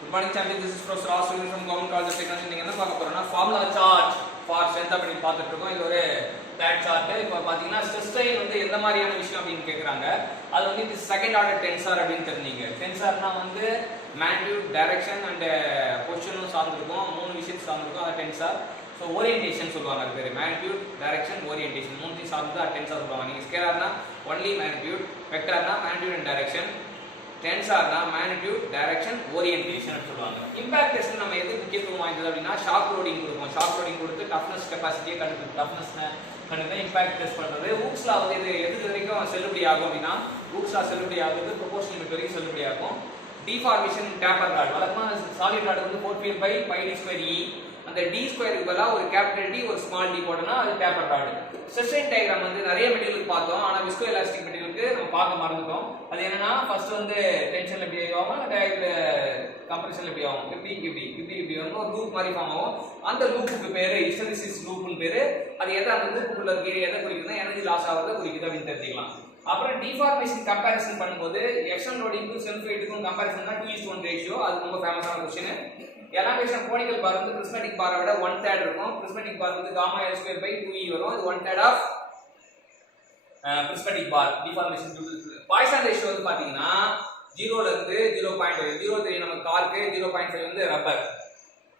Good morning, champion. This is Professor SUREN from Government College of Technology. நீங்க என்ன பார்க்க போறோம்னா ஃபார்முலா சார்ட் ஃபார் ஸ்ட்ரென்த் அப்படின்னு பார்த்துட்டு இருக்கோம். இது ஒரு டேட் சார்ட். இப்போ பாத்தீங்கன்னா ஸ்ட்ரெஸ் ஸ்ட்ரெயின் வந்து எந்த மாதிரியான விஷயம் அப்படின்னு கேக்குறாங்க. அது வந்து இது செகண்ட் ஆர்டர் டென்சர் அப்படின்னு தெரிஞ்சீங்க. டென்சர்னா வந்து மேக்னிட்யூட், டைரக்ஷன் அண்ட் பொசிஷனும் சார்ந்திருக்கும். மூணு விஷயம் சார்ந்திருக்கும். அது டென்சர். ஸோ ஓரியன்டேஷன் சொல்லுவாங்க. அது பேர் மேக்னிட்யூட், டைரக்ஷன், ஓரியன்டேஷன் மூணுத்தையும் சார்ந்து தான் டென்சர் சொல்லுவாங்க. நீங்க ஸ்கேலார்னா ஒன்லி மேக்னிட்யூட், வெக்டார்னா மேக்னிட்யூட் அண்ட் டைரக்ஷன், டென்சார்னா மேக்னிட்யூட், டைரக்ஷன், ஓரியன்டேஷன் சொல்லுவாங்க. இம்பாக்ட் டெஸ்ட் நம்ம எது முக்கியத்துவம் வாய்ந்தது அப்படின்னா ஷாக் லோடிங் கொடுப்போம். ஷாக் லோடிங் கொடுத்து டஃப்னஸ் கெப்பாசிட்டியை கண்டுபிடிக்கும். டஃப்னஸ் கண்டுபிடிக்க இம்பாக்ட் டெஸ்ட் பண்றது. ஊக்ஸ்லா வந்து இது எது வரைக்கும் செல்லுபடி ஆகும் அப்படின்னா ஊக்ஸ்லா செல்லுபடி ஆகுது, ப்ரொபோர்ஷனல் மெத்தட் வரைக்கும் செல்லுபடி ஆகும். டிஃபார்மேஷன் டேப்பர் ராட் வழக்கமாக சாலிட் ராட் வந்து 4π/πd²E. அந்த d ஸ்கொயருக்கு பதிலாக ஒரு கேபிட்டல் டி ஒரு ஸ்மால் டி போட்டோம்னா அது டேப்பர் ராட். ஸ்ட்ரெஸ் டயக்ராம் வந்து நிறைய மெட்டீரியலுக்கு பார்த்தோம். ஆனால் விஸ்கோ எலாஸ்டிக் மெட்டீரியலுக்கு நம்ம பார்க்க மறந்துட்டோம். அது என்னன்னா ஃபர்ஸ்ட் வந்து டென்ஷன்ல எப்படி ஆகும், கம்ப்ரஷன்ல எப்படி ஆகும், இப்படி வந்து ஒரு லூப் மாதிரி ஃபார்ம் ஆகும். அந்த லூப்புக்கு பேரு ஹிஸ்டரிசிஸ் லூப்னு பேரு. அது எதை அந்த லூப்புக்குள்ள கீழே எதை குறிக்குதுன்னா எனர்ஜி லாஸ் ஆகிறத குறிக்குது அப்படின்னு தெரிஞ்சுக்கலாம். அப்புறம் டிஃபார்மேஷன் கம்பேரிசன் பண்ணும்போது எக்ஸ்டர்னல் லோடிங்க்கும் செல்ஃப் வெயிட்டுக்கும் கம்பேரிசன் தான் 2:1 ரேஷியோ. அது ரொம்ப ஃபேமஸான கொஸ்டின். எலாங்கேஷன் கோனிக்கல் பார் வந்து பிரிஸ்மேட்டிக் பாரை விட 1/3 இருக்கும். பிரிஸ்மேட்டிக் பார் வந்து gamma L²/2E வரும். இது 1/3 of prismatic bar. Deformation Poisson ratio வந்து பாத்தீங்கன்னா 0 ல இருந்து 0.5. 0 தெரியும் நம்ம கார்க்கு, 0.5 வந்து ரப்பர்.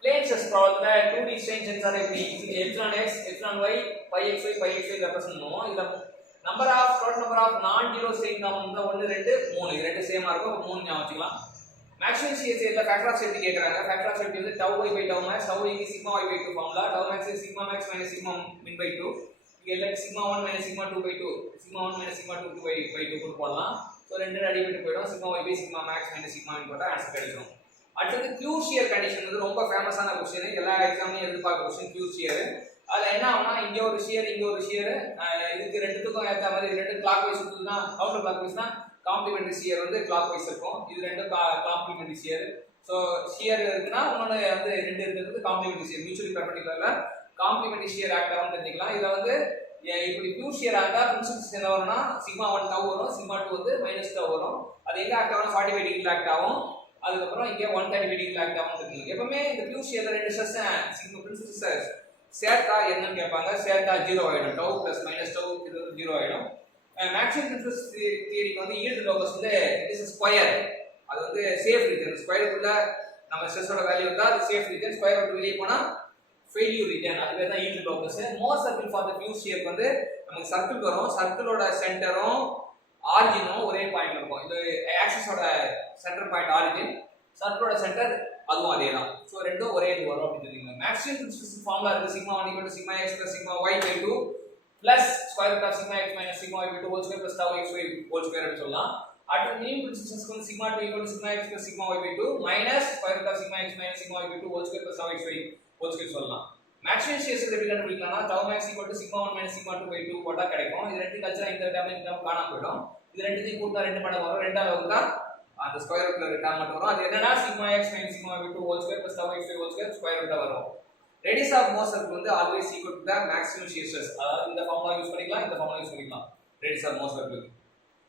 பிளேன் ஸ்ட்ரெஸ் ப்ராப்ளம்ல 2D ஸ்ட்ரெயின் சென்சார் எப்படி epsilon x, epsilon y, πxy, πxy represent பண்ணுவோம். இதுல total number of non zero strain compound தான் 1 2 3. இது ரெண்டு சேமா இருக்கும். 3 ஞாபகம் வச்சுக்கலாம். மேக்ஸிமம் சிஎஸ்ஏல ஃபேக்டர் ஆஃப் சேஃப்டி கேக்குறாங்க. ஃபேக்டர் ஆஃப் சேஃப்டி வந்து tau y by tau max, tau y is sigma y by 2 formula. tau max is sigma max minus sigma min by 2. இங்க இல்ல sigma 1 minus sigma 2 by 2, sigma 1 minus sigma 2 by 2 போடலாம். So ரெண்டு அடிபட்டு போய்டும். sigma y by sigma max minus sigma min போட்டா answer கிடைக்கும். அடுத்து Q shear condition வந்து ரொம்ப ஃபேமஸான क्वेश्चन. எல்லா எக்ஸாம்லயும் எதிர்பார்க்குற क्वेश्चन க்யூ ஷியர். அதுல என்ன ஆகும்னா இங்க ஒரு ஷியர், இங்க ஒரு ஷியர், இதுக்கு ரெண்டுத்துக்கும் ஏத்த மாதிரி ரெண்டு கிளாக் வைஸ் சுத்துதுனா கவுண்டர் கிளாக் வைஸ்னா காம்ப்ளிமெண்டரி ஷியர் வந்து கிளாக் வைஸ் இருக்கும். இது ரெண்டும் காம்ப்ளிமெண்டரி ஷியர். சோ ஷியர் இருக்குன்னா இன்னொன்னு வந்து ரெண்டு இருக்கிறது காம்ப்ளிமெண்டரி ஷியர். மியூச்சுவலி பெர்பெண்டிகுலர்ல காம்ப்ளிமெண்டரி ஷியர் ஆக்ட் ஆகும் தெரிஞ்சுக்கலாம். இதுல வந்து இப்படி பியூர் ஷியர் ஆக்டா பிரின்சிபல்ஸ் என்ன வரும்னா sigma 1 tau வரும், sigma 2 வந்து மைனஸ் tau வரும். அது எங்க ஆக்ட் ஆகும் 45 டிகிரி ஆக்ட் ஆகும். அதுக்கப்புறம் இங்க 135 டிகிரி ஆக்ட் ஆகும் தெரியும். எப்பவுமே இந்த பியூர் ஷியர்ல ரெண்டு ஸ்ட்ரெஸ் sigma பிரின்சிபல்ஸ் சேர்த்தா என்னன்னு கேட்பாங்க. சேர்த்தா 0 ஆயிடும். tau plus minus tau இது 0 ஆயிடும். மேக்ஸிமம் பிரின்சிபல்ஸ் தியரிக்கு வந்து ஈல்ட் லோகஸ் வந்து இட் இஸ் ஸ்கொயர். அது வந்து சேஃப் ரீஜன். ஸ்கொயருக்குள்ள நம்ம ஸ்ட்ரெஸோட வேல்யூ இருந்தா அது சேஃப் ரீஜன். ஸ்கொயர் விட்டு வெளியே போனா ஃபெயிலியர் ரீஜன். அது பேர் தான் yield locus. More circle for the pure shape வந்து நமக்கு சர்க்கிள் வரும். சர்க்கிளோட சென்டரும் ஆரிஜினும் ஒரே பாயிண்ட்ல இருக்கும். இது ஆக்சிஸோட சென்டர் பாயிண்ட் ஆரிஜின், சர்க்கிளோட சென்டர் அதுவும் அதே தான். சோ ரெண்டும் ஒரே இது வரும் அப்படின்னு தெரியுங்க. மேக்ஸிமம் பிரின்சிபல் ஃபார்முலா இருக்கு. sigma 1 = sigma x plus sigma y by 2 plus square root of sigma x minus sigma y by 2 whole square plus tau x y whole square னு சொல்லலாம். அடுத்து மினிமம் பிரின்சிபல்ஸ் வந்து sigma 2 = sigma x plus sigma y by 2 minus square root of sigma x minus sigma y by 2 whole square plus tau x y whole square சொல்லலாம். Maximum shear எப்படி கண்டுபிடிக்கலாம்னா tau max = sigma 1 minus sigma 2 by 2 போட்டா கிடைக்கும். இது ரெண்டு கழிச்சா இந்த term காணாம போய்டும். இது ரெண்டையும் கூட்டா ரெண்டு மடங்கு வரும். ரெண்டாவது வந்தா அந்த ஸ்கொயர் ரூட்ல இருக்க டேர்ம் மட்டும் வரும். அது என்னன்னா sigma x minus sigma y by 2 whole square plus tau x y whole square square ரூட்ல வரும். ரேடியஸ் ஆஃப் மோர் சர்க்கிள் வந்து always equal to the maximum shear stress. அதாவது இந்த ஃபார்முலா யூஸ் பண்ணிக்கலாம், இந்த ஃபார்முலா யூஸ் பண்ணிக்கலாம். Radius of Mohr circle.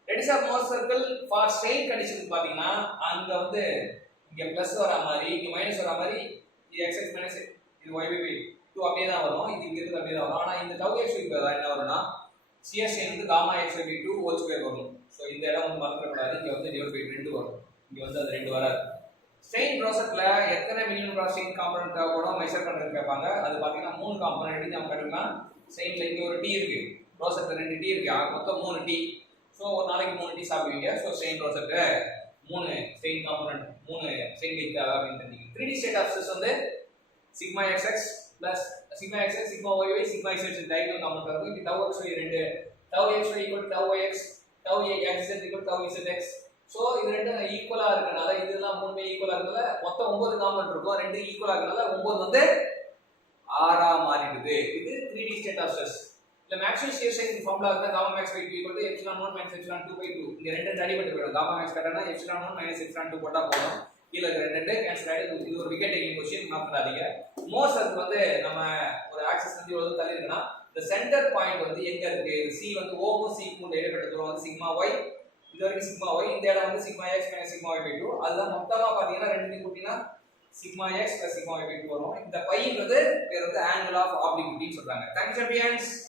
Radius of Mohr circle for strain condition பாத்தீங்கன்னா அங்க வந்து இங்க பிளஸ் வர மாதிரி, இங்க மைனஸ் வர மாதிரி, இது x x minus இது y by 2 அப்படியே தான் வரும். இது இங்க இருந்து அப்படியே தான் வரும். ஆனா இந்த tau x y பதிலா என்ன வரும்னா ஷியர் ஸ்ட்ரெயின் வந்து gamma x by 2 whole square வரும். சோ இந்த இடம் வந்து மறந்துடக்கூடாது. இங்க வந்து டிவைட் பை 2 வரும். இங்க வந்து அது 2 வராது. ஸ்ட்ரெயின் ப்ராசஸ்ல எத்தனை மினிமம் ப்ராசஸிங் காம்போனன்ட் தேவைப்படும் மெஷர் பண்றது கேட்பாங்க. அது பாத்தீங்கன்னா 3 காம்போனன்ட் எடுத்து நம்ம கண்டுக்கலாம். ஸ்ட்ரெயின்ல இங்க ஒரு டி இருக்கு, ப்ராசஸ்ல 2 டி இருக்கு, மொத்தம் 3 டி. சோ ஒரு நாளைக்கு 3 டி சாப்பிடுவீங்க. சோ ஸ்ட்ரெயின் ப்ராசஸ்ல 3 ஸ்ட்ரெயின் காம்போனன்ட் 3 ஸ்ட்ரெயின் வெயிட் தேவை அப்படின்னு தெரிஞ்சுங்க. 3D ஸ்டேட் ஆஃப் ஸ்ட்ரெஸ் வந்து sigma xx plus sigma xx sigma yy sigma zz diagonal component இருக்கும். இது tau xy ரெண்டு tau xy = tau yx, tau yz = tau zx. So இது ரெண்டும் ஈக்குவலா இருக்கனால இதெல்லாம் மூணுமே ஈக்குவலா இருக்கனால மொத்தம் 9 காம்போனன்ட் இருக்கும். ரெண்டு ஈக்குவலா இருக்கனால 9 வந்து 6 ஆ மாறிடுது. இது 3D ஸ்டேட் ஆஃப் ஸ்ட்ரெஸ். இந்த மேக்ஸிமம் ஷியர் ஸ்ட்ரென்த் ஃபார்முலா வந்து gamma max by 2 = epsilon 1 minus epsilon 2 by 2. இந்த ரெண்டு அடிபட்டு போய்டும். gamma max கட்டனா epsilon 1 minus epsilon 2 போட்டா போதும். கீழ இருக்க ரெண்டு கேன்சல் ஆயிடும். இது ஒரு விக்கெட் டேக்கிங் क्वेश्चन மாத்தறாதீங்க. மோர் சர்க்கிள் வந்து நம்ம ஒரு ஆக்சிஸ் வந்து இவ்வளவு தள்ளி இருக்குனா இந்த சென்டர் பாயிண்ட் வந்து எங்க இருக்கு? C வந்து O க்கும் C க்கும் இடைப்பட்ட தூரம் வந்து sigma y. இது வரைக்கும் சிக்மா y, இந்த இடம் வந்து sigma x minus sigma y by 2. அதுதான் மொத்தமா பாத்தீங்கன்னா ரெண்டுத்தையும் கூட்டினா sigma x plus sigma y by 2 வரும். இந்த பைன்றது பேர் வந்து ஆங்கிள் ஆஃப் ஆப்ளிக்விட்டின்னு சொல்றாங்க. Thanks champions.